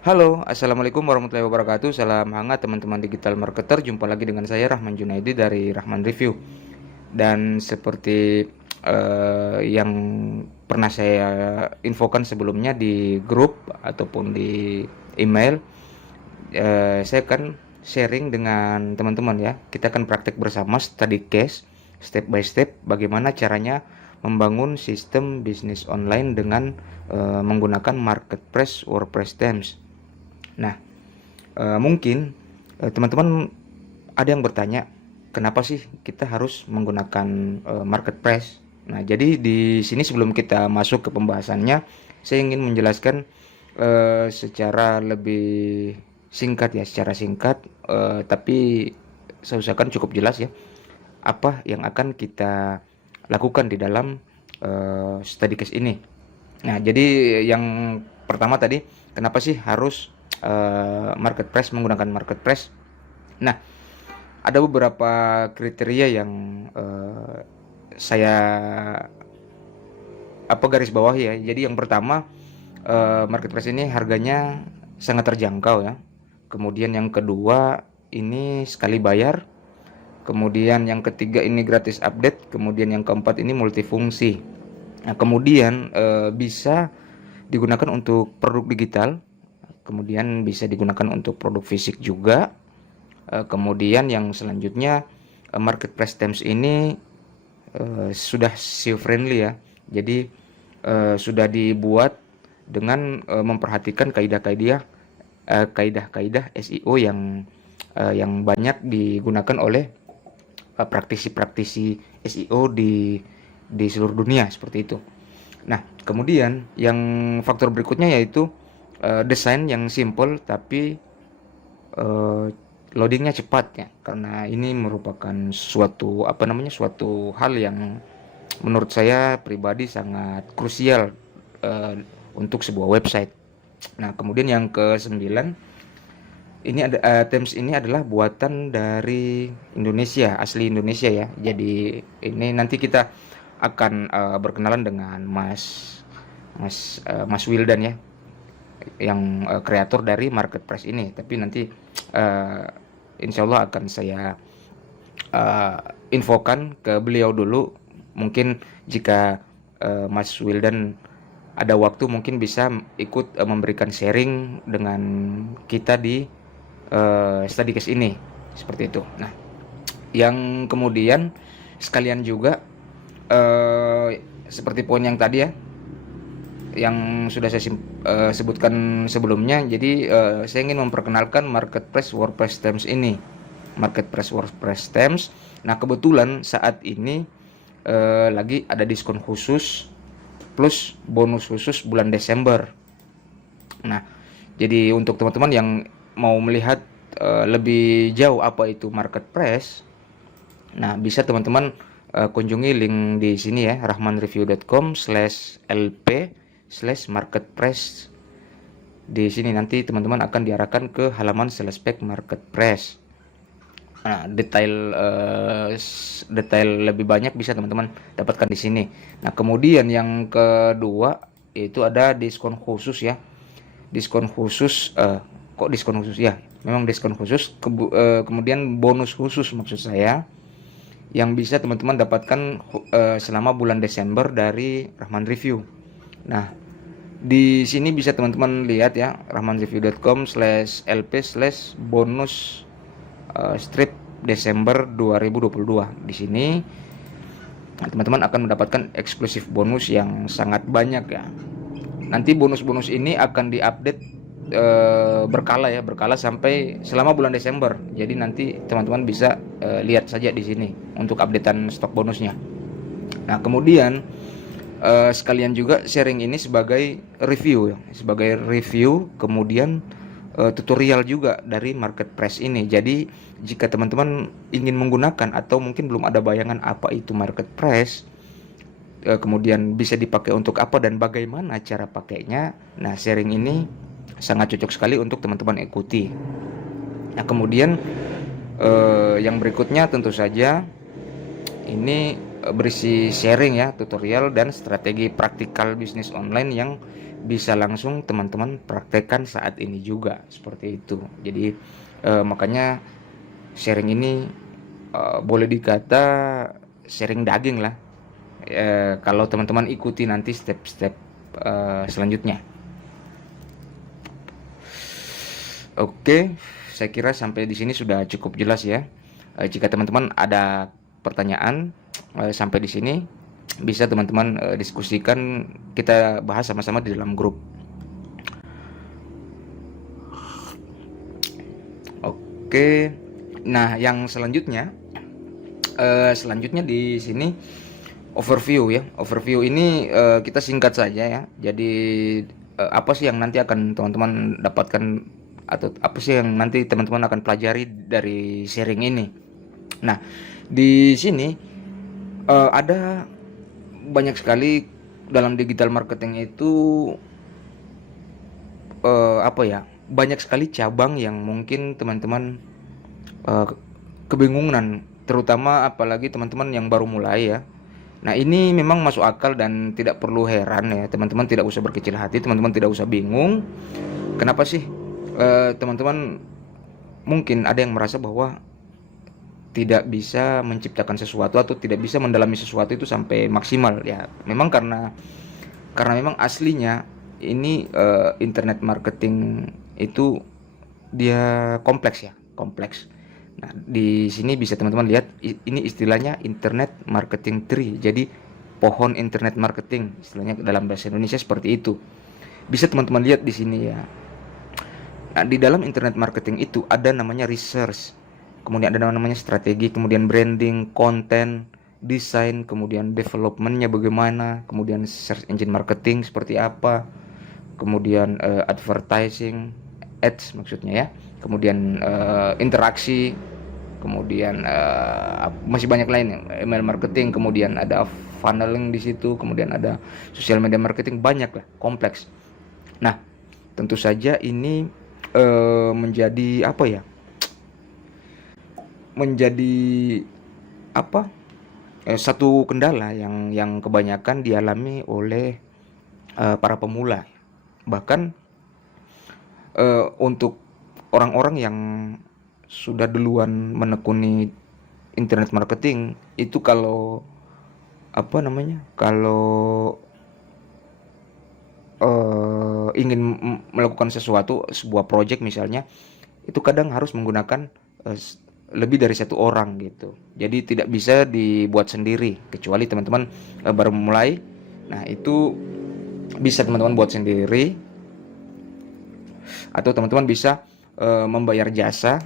Halo, Assalamualaikum warahmatullahi wabarakatuh. Salam hangat teman-teman digital marketer. Jumpa lagi dengan saya Rahman Junaidi dari Rahman Review. Dan seperti yang pernah saya infokan sebelumnya di grup ataupun di email, saya akan sharing dengan teman-teman ya. Kita akan praktek bersama study case step by step bagaimana caranya membangun sistem bisnis online dengan menggunakan marketplace WordPress themes. Nah, mungkin teman-teman ada yang bertanya, kenapa sih kita harus menggunakan marketplace? Nah, jadi di sini sebelum kita masuk ke pembahasannya, saya ingin menjelaskan secara lebih singkat ya, secara singkat, tapi saya usahakan cukup jelas ya, apa yang akan kita lakukan di dalam study case ini. Nah, jadi yang pertama tadi, kenapa sih harus marketplace, menggunakan marketplace? Nah, ada beberapa kriteria yang saya garis bawah ya. Jadi yang pertama, marketplace ini harganya sangat terjangkau ya. Kemudian yang kedua, ini sekali bayar. Kemudian yang ketiga, ini gratis update. Kemudian yang keempat, ini multifungsi. Nah, kemudian bisa digunakan untuk produk digital, kemudian bisa digunakan untuk produk fisik juga. Kemudian yang selanjutnya, marketplace themes ini sudah SEO friendly ya. Jadi sudah dibuat dengan memperhatikan kaidah-kaidah SEO yang banyak digunakan oleh praktisi-praktisi SEO di seluruh dunia seperti itu. Nah, kemudian yang faktor berikutnya yaitu desain yang simple tapi loadingnya cepat ya, karena ini merupakan suatu hal yang menurut saya pribadi sangat krusial untuk sebuah website. Nah, kemudian yang ke-9, ini ada themes ini adalah buatan dari Indonesia, asli Indonesia ya. Jadi ini nanti kita akan berkenalan dengan Mas Wildan ya, yang kreator dari marketplace ini. Tapi nanti insya Allah akan saya infokan ke beliau dulu. Mungkin jika Mas Wildan ada waktu, mungkin bisa ikut memberikan sharing dengan kita di study case ini seperti itu. Nah, yang kemudian sekalian juga seperti poin yang tadi ya, yang sudah saya sebutkan sebelumnya. Jadi saya ingin memperkenalkan marketplace WordPress themes ini, marketplace WordPress themes. Nah, kebetulan saat ini lagi ada diskon khusus plus bonus khusus bulan Desember. Nah, jadi untuk teman-teman yang mau melihat lebih jauh apa itu marketplace, nah bisa teman-teman kunjungi link di sini ya, rahmanreview.com/lp/marketplace. Di sini nanti teman-teman akan diarahkan ke halaman sales page marketplace. Nah, detail lebih banyak bisa teman-teman dapatkan di sini. Nah, kemudian yang kedua itu ada diskon khusus ya. Diskon khusus, kok diskon khusus ya? Memang diskon khusus. Kemudian bonus khusus maksud saya, yang bisa teman-teman dapatkan selama bulan Desember dari Rahman Review. Nah, di sini bisa teman-teman lihat ya, rahmanreview.com/lp/bonus strip Desember 2022. Di sini teman-teman akan mendapatkan eksklusif bonus yang sangat banyak ya. Nanti bonus-bonus ini akan diupdate berkala sampai selama bulan Desember. Jadi nanti teman-teman bisa lihat saja di sini untuk updatean stok bonusnya. Nah, kemudian sekalian juga sharing ini sebagai review, kemudian tutorial juga dari marketplace ini. Jadi jika teman-teman ingin menggunakan atau mungkin belum ada bayangan apa itu marketplace, kemudian bisa dipakai untuk apa dan bagaimana cara pakainya, nah sharing ini sangat cocok sekali untuk teman-teman ikuti. Nah, kemudian yang berikutnya tentu saja ini berisi sharing ya, tutorial dan strategi praktikal bisnis online yang bisa langsung teman-teman praktekkan saat ini juga, seperti itu. Jadi makanya sharing ini boleh dikata sharing daging lah, kalau teman-teman ikuti nanti step-step selanjutnya. Oke, saya kira sampai di sini sudah cukup jelas ya. Jika teman-teman ada pertanyaan sampai di sini, bisa teman-teman diskusikan, kita bahas sama-sama di dalam grup. Oke, nah yang selanjutnya di sini overview ya. Overview ini kita singkat saja ya. Jadi apa sih yang nanti akan teman-teman dapatkan, atau apa sih yang nanti teman-teman akan pelajari dari sharing ini. Nah, di sini ada banyak sekali dalam digital marketing itu banyak sekali cabang yang mungkin teman-teman kebingungan, terutama apalagi teman-teman yang baru mulai ya. Nah, ini memang masuk akal dan tidak perlu heran ya, teman-teman tidak usah berkecil hati, teman-teman tidak usah bingung. Kenapa sih teman-teman mungkin ada yang merasa bahwa tidak bisa menciptakan sesuatu atau tidak bisa mendalami sesuatu itu sampai maksimal ya. Memang karena memang aslinya ini internet marketing itu dia kompleks ya, kompleks. Nah, di sini bisa teman-teman lihat ini istilahnya internet marketing tree. Jadi pohon internet marketing istilahnya dalam bahasa Indonesia seperti itu. Bisa teman-teman lihat di sini ya. Nah, di dalam internet marketing itu ada namanya research, kemudian ada namanya strategi, kemudian branding, konten, desain, kemudian developmentnya bagaimana, kemudian search engine marketing seperti apa, kemudian advertising, ads maksudnya ya, kemudian interaksi, kemudian masih banyak lain, email marketing, kemudian ada funneling di situ, kemudian ada social media marketing, banyak lah, kompleks. Nah, tentu saja ini menjadi satu kendala yang kebanyakan dialami oleh para pemula. Bahkan untuk orang-orang yang sudah duluan menekuni internet marketing itu, kalau ingin melakukan sesuatu, sebuah project misalnya, itu kadang harus menggunakan lebih dari satu orang gitu. Jadi tidak bisa dibuat sendiri, kecuali teman-teman baru memulai. Nah, itu bisa teman-teman buat sendiri, atau teman-teman bisa membayar jasa.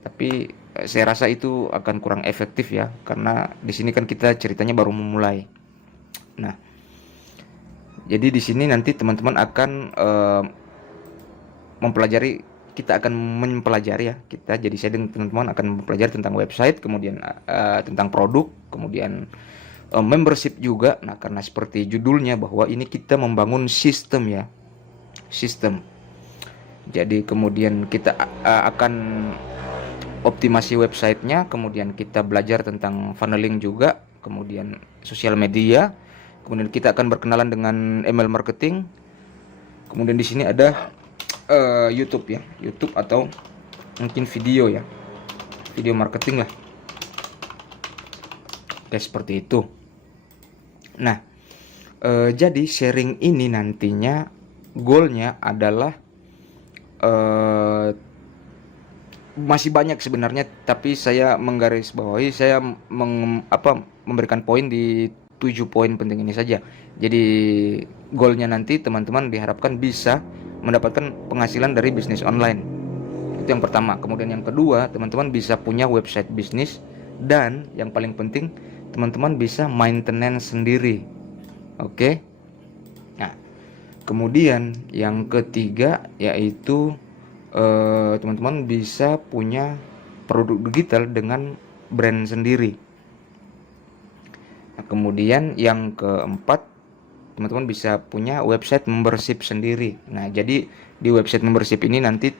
Tapi saya rasa itu akan kurang efektif ya, karena di sini kan kita ceritanya baru memulai. Nah, jadi di sini nanti teman-teman akan mempelajari ya, jadi saya dan teman-teman akan mempelajari tentang website, kemudian tentang produk, kemudian membership juga. Nah, karena seperti judulnya bahwa ini kita membangun sistem ya, sistem. Jadi kemudian kita akan optimasi websitenya, kemudian kita belajar tentang funneling juga, kemudian sosial media, kemudian kita akan berkenalan dengan email marketing, kemudian di sini ada YouTube ya, YouTube atau mungkin video ya, video marketing lah, kayak seperti itu. Nah, jadi sharing ini nantinya goalnya adalah masih banyak sebenarnya, tapi saya menggarisbawahi, saya memberikan poin di 7 poin penting ini saja. Jadi goalnya nanti teman-teman diharapkan bisa mendapatkan penghasilan dari bisnis online. Itu yang pertama. Kemudian yang kedua, teman-teman bisa punya website bisnis, dan yang paling penting teman-teman bisa maintenance sendiri. Oke. Nah, kemudian yang ketiga yaitu teman-teman bisa punya produk digital dengan brand sendiri. Nah, kemudian yang keempat, teman-teman bisa punya website membership sendiri. Nah, jadi di website membership ini nanti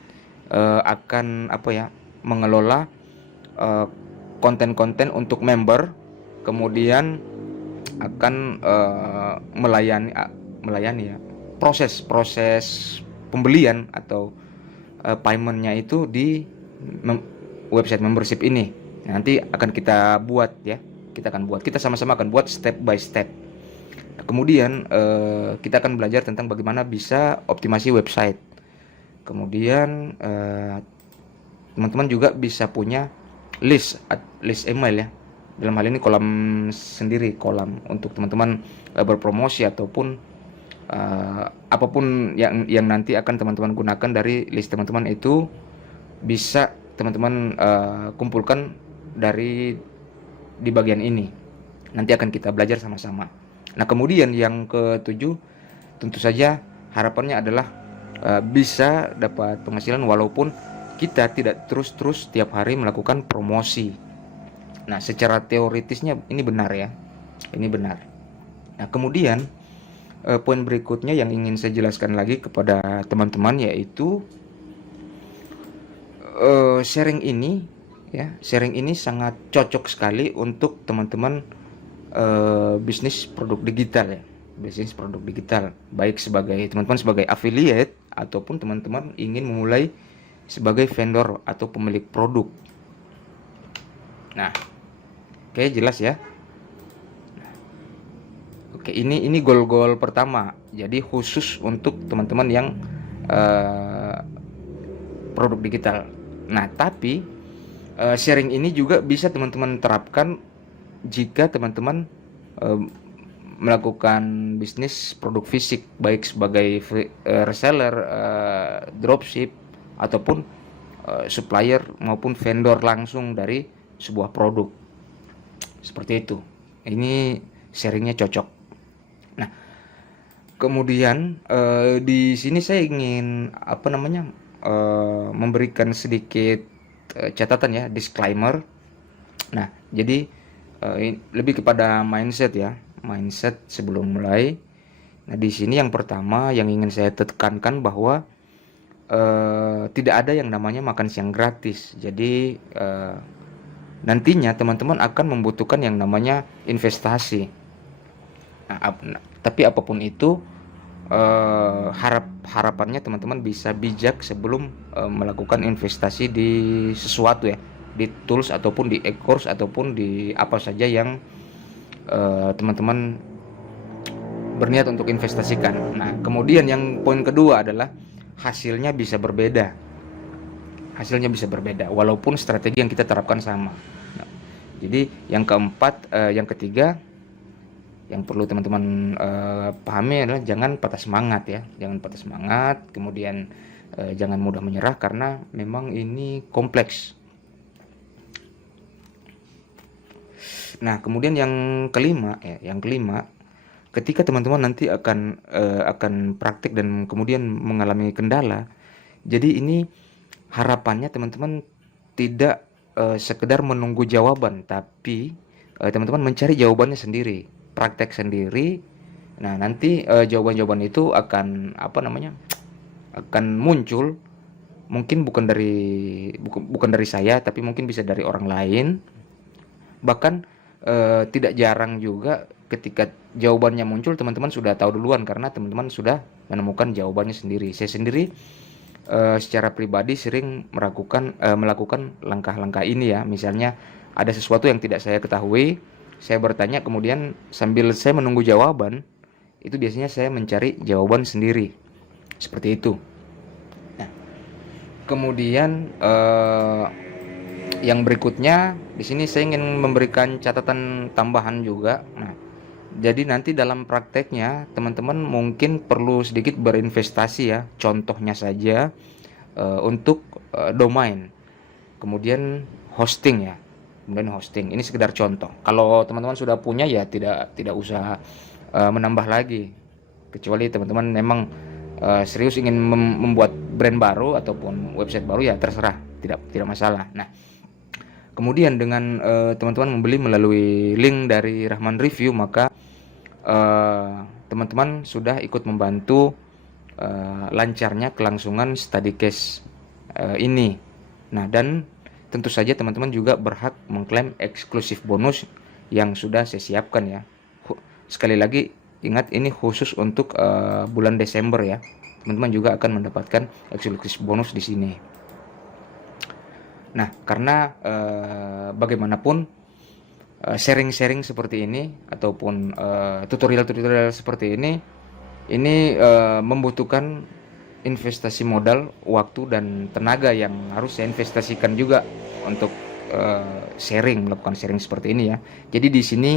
akan mengelola konten-konten untuk member, kemudian akan melayani ya proses pembelian atau paymentnya itu di website membership ini. Nanti akan kita buat ya, kita sama-sama akan buat step by step. Kemudian kita akan belajar tentang bagaimana bisa optimasi website. Kemudian teman-teman juga bisa punya list email ya. Dalam hal ini kolam untuk teman-teman berpromosi ataupun apapun yang nanti akan teman-teman gunakan dari list teman-teman itu bisa teman-teman kumpulkan di bagian ini. Nanti akan kita belajar sama-sama. Nah, kemudian yang ketujuh, tentu saja harapannya adalah bisa dapat penghasilan walaupun kita tidak terus-terus tiap hari melakukan promosi. Nah, secara teoritisnya ini benar ya. Ini benar. Nah, kemudian poin berikutnya yang ingin saya jelaskan lagi kepada teman-teman yaitu sharing ini sangat cocok sekali untuk teman-teman bisnis produk digital, baik sebagai teman-teman sebagai affiliate ataupun teman-teman ingin memulai sebagai vendor atau pemilik produk. Nah, oke, jelas ya. Oke, ini goal-goal pertama. Jadi khusus untuk teman-teman yang produk digital. Nah, tapi sharing ini juga bisa teman-teman terapkan jika teman-teman melakukan bisnis produk fisik, baik sebagai reseller, dropship, ataupun supplier maupun vendor langsung dari sebuah produk. Seperti itu. Ini sharingnya cocok. Nah, kemudian di sini saya ingin memberikan sedikit catatan ya, disclaimer. Nah, jadi lebih kepada mindset sebelum mulai. Nah, di sini yang pertama yang ingin saya tekankan bahwa tidak ada yang namanya makan siang gratis. Jadi nantinya teman-teman akan membutuhkan yang namanya investasi. Nah, tapi apapun itu harapannya teman-teman bisa bijak sebelum melakukan investasi di sesuatu ya, di tools ataupun di e-course ataupun di apa saja yang teman-teman berniat untuk investasikan. Nah, kemudian yang poin kedua adalah hasilnya bisa berbeda walaupun strategi yang kita terapkan sama. Nah, jadi yang ketiga yang perlu teman-teman pahami adalah jangan patah semangat, kemudian jangan mudah menyerah karena memang ini kompleks. Nah, kemudian yang kelima, ketika teman-teman nanti akan praktik dan kemudian mengalami kendala, jadi ini harapannya teman-teman tidak sekedar menunggu jawaban, tapi teman-teman mencari jawabannya sendiri, praktek sendiri. Nah, nanti jawaban-jawaban itu akan muncul, mungkin bukan dari saya, tapi mungkin bisa dari orang lain. Bahkan tidak jarang juga ketika jawabannya muncul teman-teman sudah tahu duluan karena teman-teman sudah menemukan jawabannya sendiri. Saya sendiri secara pribadi sering melakukan langkah-langkah ini ya. Misalnya ada sesuatu yang tidak saya ketahui, saya bertanya, kemudian sambil saya menunggu jawaban, itu biasanya saya mencari jawaban sendiri. Seperti itu. Nah, kemudian yang berikutnya di sini saya ingin memberikan catatan tambahan juga. Nah, jadi nanti dalam prakteknya teman-teman mungkin perlu sedikit berinvestasi ya. Contohnya saja untuk domain, kemudian hosting ya. Ini sekedar contoh. Kalau teman-teman sudah punya ya tidak usah menambah lagi. Kecuali teman-teman memang serius ingin membuat brand baru ataupun website baru ya terserah, tidak masalah. Nah, kemudian dengan teman-teman membeli melalui link dari Rahman Review, maka teman-teman sudah ikut membantu lancarnya kelangsungan study case ini. Nah, dan tentu saja teman-teman juga berhak mengklaim eksklusif bonus yang sudah saya siapkan ya. Sekali lagi ingat, ini khusus untuk bulan Desember ya. Teman-teman juga akan mendapatkan eksklusif bonus di sini. Nah, karena bagaimanapun sharing-sharing seperti ini ataupun tutorial-tutorial seperti ini membutuhkan investasi modal, waktu dan tenaga yang harus saya investasikan juga untuk melakukan sharing seperti ini ya. Jadi di sini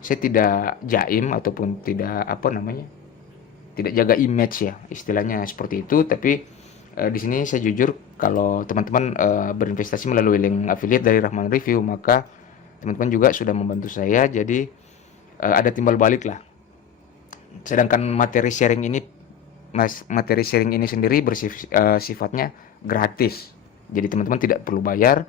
saya tidak jaim ataupun tidak jaga image ya, istilahnya seperti itu. Tapi di sini saya jujur, kalau teman-teman berinvestasi melalui link affiliate dari Rahman Review, maka teman-teman juga sudah membantu saya, jadi ada timbal balik lah. Sedangkan materi sharing ini sendiri sifatnya gratis, jadi teman-teman tidak perlu bayar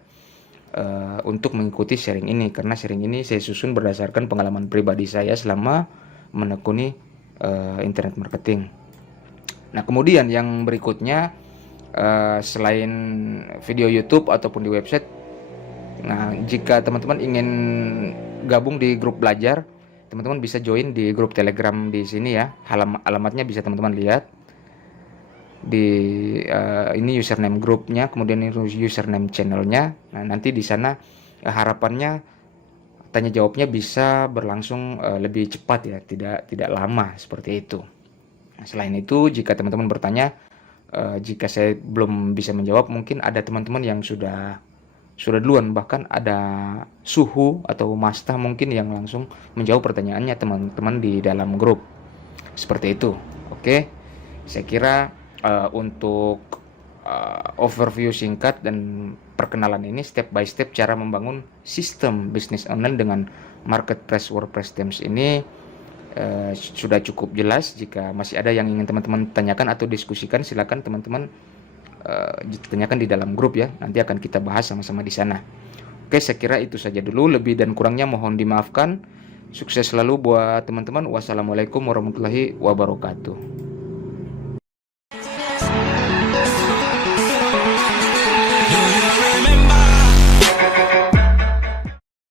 untuk mengikuti sharing ini, karena sharing ini saya susun berdasarkan pengalaman pribadi saya selama menekuni internet marketing. Nah, kemudian yang berikutnya, selain video YouTube ataupun di website, nah jika teman-teman ingin gabung di grup belajar, teman-teman bisa join di grup Telegram di sini ya. Alamatnya bisa teman-teman lihat di ini username grupnya, kemudian ini username channelnya. Nah, nanti di sana harapannya tanya jawabnya bisa berlangsung lebih cepat ya, tidak lama seperti itu. Nah, selain itu, jika teman-teman bertanya, jika saya belum bisa menjawab, mungkin ada teman-teman yang sudah duluan, bahkan ada suhu atau masta mungkin yang langsung menjawab pertanyaannya teman-teman di dalam grup. Seperti itu. Oke, saya kira untuk overview singkat dan perkenalan ini step by step cara membangun sistem bisnis online dengan marketplace WordPress Themes ini sudah cukup jelas. Jika masih ada yang ingin teman-teman tanyakan atau diskusikan, silakan teman-teman tanyakan di dalam grup ya. Nanti akan kita bahas sama-sama di sana. Oke, saya kira itu saja dulu. Lebih dan kurangnya mohon dimaafkan. Sukses selalu buat teman-teman. Wassalamualaikum warahmatullahi wabarakatuh.